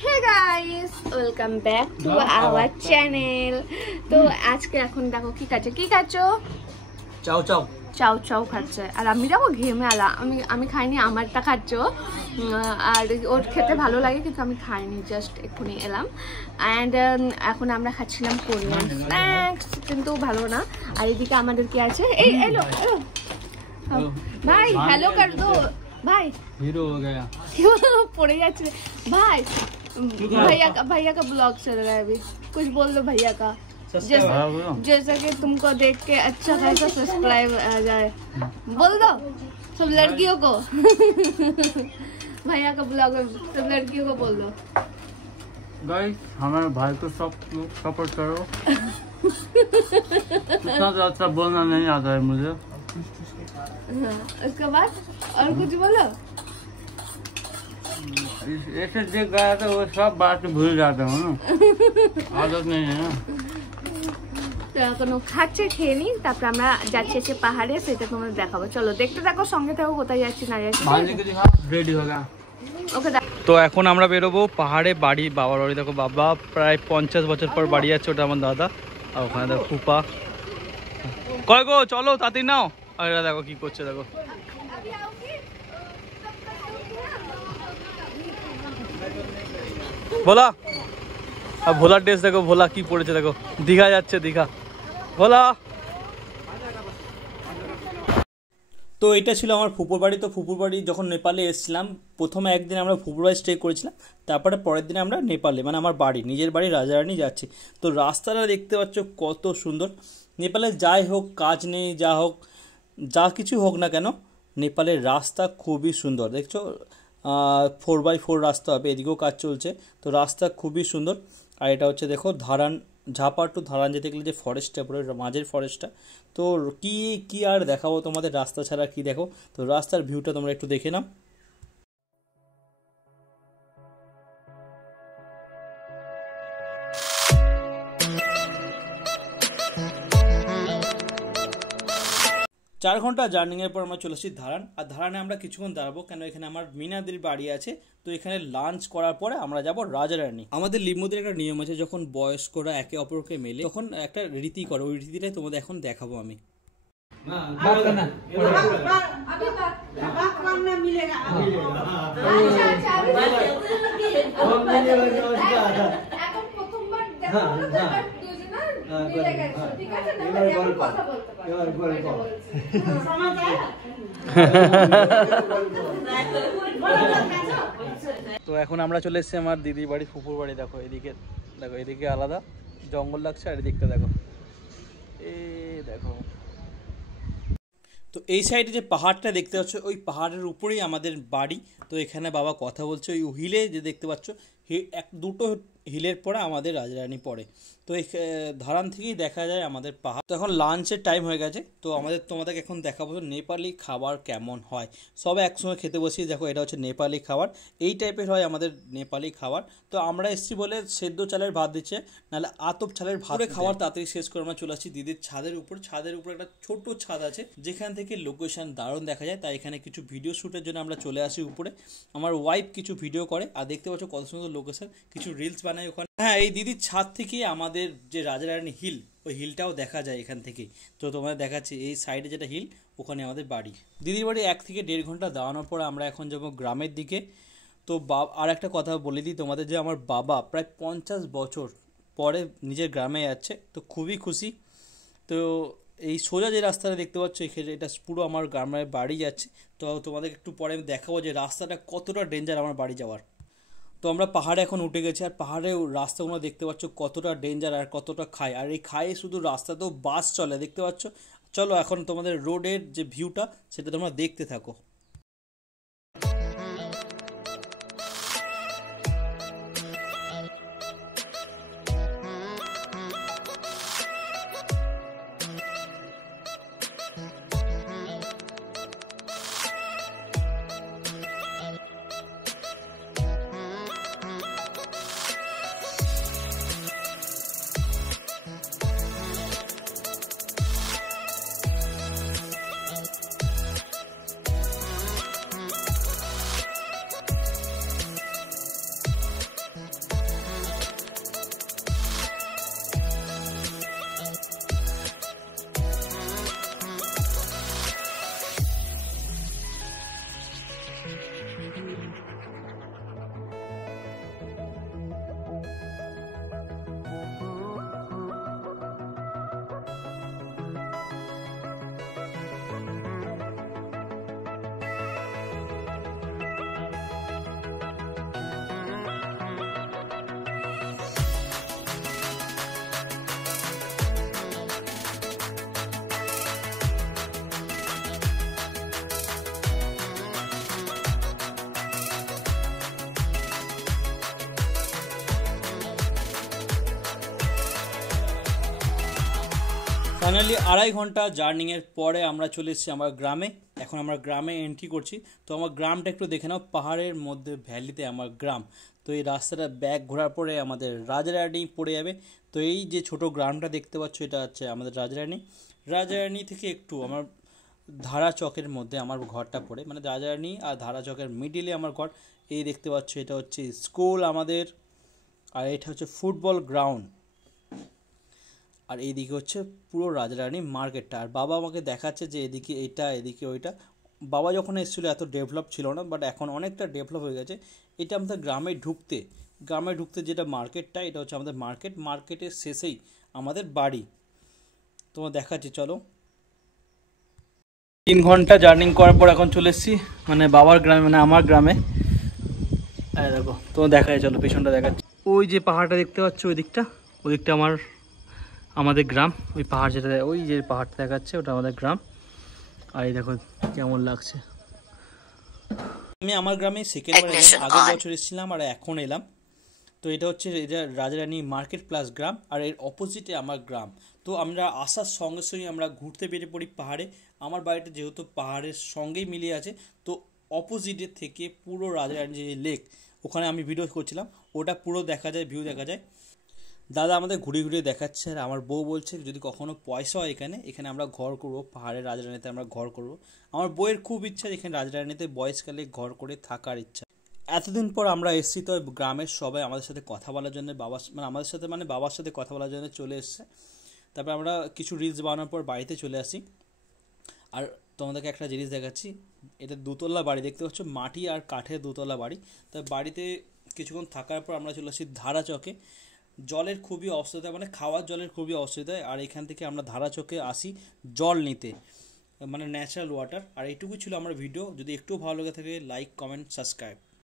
Hey guys, welcome back to our channel. তো আজকে এখন দেখো কি খাচ্ছো? চাও চাও চাও চাও খাচ্ছে আর আমি দেখো ঘেমে আলা আমি খাইনি, আমারটা খাচ্ছ আর ওর খেতে ভালো লাগে কিন্তু আমি খাইনি, জাস্ট এক্ষুনি এলাম। অ্যান্ড এখন আমরা খাচ্ছিলাম কোরিয়ান স্ন্যাক্স, কিন্তু ভালো না। আর এদিকে আমাদের কি আছে, এই এলো ভাই, হ্যালো কর দো ভাই, হিরো हो गया পড়ে যাচ্ছে भाई। भैया का ब्लॉग चल रहा है अभी, कुछ बोल दो भैया का, जैसा कि तुमको देख के अच्छा खासा सब्सक्राइब आ जाए, बोल दो सब लड़कियों को भैया का ब्लॉग सब लड़कियों को बोल दो गाइस, हमारे भाई को सब लोग सपोर्ट करो। इतना अच्छा बोलना नहीं आता है मुझे। उसके बाद और कुछ बोलो। ऐसे देख गया तो वो सब बात भूल जाता हूँ ना, आदत नहीं है ना। তো এখন খাচ্ছে, খেয়ে নিই, তারপর আমরা যাচ্ছি এসে পাহাড়ে, সেটা তোমাদের দেখাবো। চলো দেখতে থাকো, সঙ্গে থাকো, কোথায় যাচ্ছি না যাচ্ছি। রেডি হয়ে গেল ওকে। তো এখন আমরা বেরোবো পাহাড়ে, বাড়ি বাবার বাড়ি। দেখো বাবা প্রায় 50 বছর পর বাড়ি যাচ্ছে, ওটা আমার দাদা। আর ওখানে দেখো ফুপা। কয় গো চলো তাড়াতাড়ি নাও। আর এরা দেখো কি করছে, দেখো ভোলা। আর ভোলার ড্রেস দেখো, ভোলা কি পড়েছে দেখো, দীঘা যাচ্ছে দীঘা ভোলা। তো এটা ছিল আমার ফুপুর বাড়ি। তো ফুপুর বাড়ি যখন নেপালে এসেছিলাম, প্রথমে একদিন আমরা ফুপুর বাড়ি স্টে করেছিলাম, তারপরে পরের দিন আমরা নেপালে, মানে আমার বাড়ি, নিজের বাড়ি রাজারানি যাচ্ছি। তো রাস্তাটা দেখতে পাচ্ছ কত সুন্দর। নেপালে যাই হোক, কাজ নেই যা হোক, যা কিছু হোক না কেন, নেপালের রাস্তা খুবই সুন্দর। দেখছো 4x4 রাস্তা হবে, এদিকেও কাজ চলছে, তো রাস্তা খুবই সুন্দর। আর এটা হচ্ছে দেখো ধারান, ঝাপার টু ধারান যেতে গেলে যে ফরেস্টটা পড়ে, মাঝের ফরেস্টটা। তো কি আর দেখাবো তোমাদের, রাস্তা ছাড়া কি দেখো। তো রাস্তার ভিউটা তোমরা একটু দেখে নাও। চার ঘন্টা জার্নিংয়ের পর আমরা চলে আসছি ধারান। আর ধারানে আমরা কিছুক্ষণ দাঁড়াবো, কেন এখানে আমার মিনাদির বাড়ি আছে। তো এখানে লাঞ্চ করার পরে আমরা যাব রাজারানি। আমাদের লিমুদের একটা নিয়ম আছে, যখন বয়স্করা একে অপরকে মেলে তখন একটা রীতি করে, ওই রীতিটাই তোমাদের এখন দেখাবো আমি। তো এখন আমরা চলে এসেছি আমার দিদির বাড়ি, ফুপুর বাড়ি। দেখো এদিকে, দেখো এদিকে আলাদা জঙ্গল লাগছে, আর এদিকটা দেখো, দেখো। তো এই সাইডে যে পাহাড়টা দেখতে পাচ্ছ, ওই পাহাড়ের উপরেই আমাদের বাড়ি। তো এখানে বাবা কথা বলছে, ওই হিলে যে দেখতে পাচ্ছ, দুটো হিলের পরে আমাদের রাজারানি পড়ে। তো এই ধারান থেকেই দেখা যায় আমাদের পাহাড়। তো এখন লাঞ্চের টাইম হয়ে গেছে, তো তোমাদেরকে এখন দেখাবো নেপালি খাবার কেমন হয়। সবাই একসঙ্গে খেতে বসি। দেখো এটা হচ্ছে নেপালি খাবার, এই টাইপের হয় আমাদের নেপালি খাবার। তো আমরা এসেছি বলে সেদ্ধ চালের ভাত দিচ্ছে, নাহলে আতপ চালের ভাত। খাবার তাড়াতাড়ি শেষ করে আমরা চলে আসছি দিদির ছাদের উপর। ছাদের উপর একটা ছোট্ট ছাদ আছে, যেখান থেকে লোকেশন দারুণ দেখা যায়। তাই এখানে কিছু ভিডিও শ্যুটের জন্য আমরা চলে আসি উপরে। আমার ওয়াইফ কিছু ভিডিও করে, আর দেখতে পাচ্ছ কত সুন্দর লোকেশন, কিছু রিলস বানাই ওখানে। হ্যাঁ, এই দিদির ছাদ থেকে আমাদের যে রাজারানি হিল, ওই হিলটাও দেখা যায় এখান থেকে। তো তোমাদের দেখাচ্ছি, এই সাইডে যেটা হিল, ওখানে আমাদের বাড়ি। দিদির বাড়ি 1 থেকে 1.5 ঘন্টা দাঁড়ানোর পর আমরা এখন যাবো গ্রামের দিকে। তো আর একটা কথা বলে দিই তোমাদের, যে আমার বাবা প্রায় 50 বছর পরে নিজের গ্রামে যাচ্ছে, তো খুবই খুশি। তো এই সোজা যে রাস্তাটা দেখতে পাচ্ছ, এটা পুরো আমার গ্রামের বাড়ি যাচ্ছে। তো তোমাদের একটু পরে আমি দেখাবো যে রাস্তাটা কতটা ডেঞ্জার আমার বাড়ি যাওয়ার। তো আমরা পাহাড়ে এখন উঠে গেছি, আর পাহাড়ে রাস্তাগুলো দেখতে পাচ্ছ কতটা ডেঞ্জার আর কতটা খাই। আর এই খায়ে শুধু রাস্তাতেও বাস চলে, দেখতে পাচ্ছ। চলো এখন তোমাদের রোডের যে ভিউটা, সেটা তোমরা দেখতে থাকো। ফাইনালি 2.5 ঘন্টা জার্নিংয়ের পরে আমরা চলে এসেছি আমার গ্রামে। এখন আমরা গ্রামে এন্ট্রি করছি। তো আমার গ্রামটা একটু দেখে নাও, পাহাড়ের মধ্যে ভ্যালিতে আমার গ্রাম। তো এই রাস্তাটা ব্যাক ঘোরার পরে আমাদের রাজারানি পড়ে যাবে। তো এই যে ছোট গ্রামটা দেখতে পাচ্ছ, এটা হচ্ছে আমাদের রাজারানি। রাজারানি থেকে একটু আমার ধারা চকের মধ্যে আমার ঘরটা পড়ে, মানে রাজারানি আর ধারা চকের মিডিলে আমার ঘর। এই দেখতে পাচ্ছ এটা হচ্ছে স্কুল আমাদের, আর এটা হচ্ছে ফুটবল গ্রাউন্ড, আর এইদিকে হচ্ছে পুরো রাজারানি মার্কেটটা। আর বাবা আমাকে দেখাচ্ছে যে এদিকে এটা, এদিকে ওইটা। বাবা যখন এসেছিলো এত ডেভেলপ ছিল না, বাট এখন অনেকটা ডেভেলপ হয়ে গেছে। এটা আমাদের গ্রামে ঢুকতে যেটা মার্কেটটা, এটা হচ্ছে আমাদের মার্কেটের শেষেই আমাদের বাড়ি। তোমার দেখাচ্ছি, চলো। 3 ঘন্টা জার্নি করার পর এখন চলে এসেছি মানে বাবার গ্রামে, মানে আমার গ্রামে। দেখো তোমার দেখায়, চলো পেছনটা দেখাচ্ছি। ওই যে পাহাড়টা দেখতে পাচ্ছ, ওই দিকটা আমাদের গ্রাম। ওই পাহাড় যেটা, ওই যে পাহাড়টা দেখাচ্ছে, ওটা আমাদের গ্রাম। আর এই দেখো কেমন লাগছে। আমি আমার গ্রামে সেকেন্ডবার এলাম, আগের বছর এসেছিলাম আর এখন এলাম। তো এটা হচ্ছে রাজারানি মার্কেট প্লাস গ্রাম, আর এর অপোজিটে আমার গ্রাম। তো আমরা আসার সঙ্গে সঙ্গে আমরা ঘুরতে বেরিয়ে পড়ি পাহাড়ে। আমার বাড়িটা যেহেতু পাহাড়ের সঙ্গেই মিলিয়ে আছে, তো অপোজিটের থেকে পুরো রাজারানি যে লেক, ওখানে আমি ভিডিও করছিলাম, ওটা পুরো দেখা যায়, ভিউ দেখা যায়। দাদা আমাদের ঘুরিয়ে দেখাচ্ছে, আর আমার বউ বলছে যদি কখনো পয়সা হয় এখানে আমরা ঘর করব, পাহাড়ের রাজরানীতে আমরা ঘর করব। আমার বউয়ের খুব ইচ্ছা এখানে রাজরানীতে বয়সকালে ঘর করে থাকার ইচ্ছা। এতদিন পর আমরা এসেছি, তো গ্রামের সবাই আমাদের সাথে কথা বলার জন্য, বাবার সাথে কথা বলার জন্য চলে এসছে। তারপর আমরা কিছু রিলস বানানোর পর বাড়িতে চলে আসি। আর তোমাদেরকে একটা জিনিস দেখাচ্ছি, এটা 2তলা বাড়ি দেখতে পাচ্ছ, মাটি আর কাঠের 2তলা বাড়ি। তাই বাড়িতে কিছুক্ষণ থাকার পর আমরা চলে আসি ধারা চকে। জলের খুবই অসুবিধা, মানে খাওয়ার জলের খুবই অসুবিধা। আর এখান থেকে আমরা ধারা চকে আসি জল নিতে, মানে ন্যাচারাল ওয়াটার। আর এইটুকুই ছিল আমার ভিডিও। যদি একটু ভালো লেগে থাকে, লাইক, কমেন্ট, সাবস্ক্রাইব।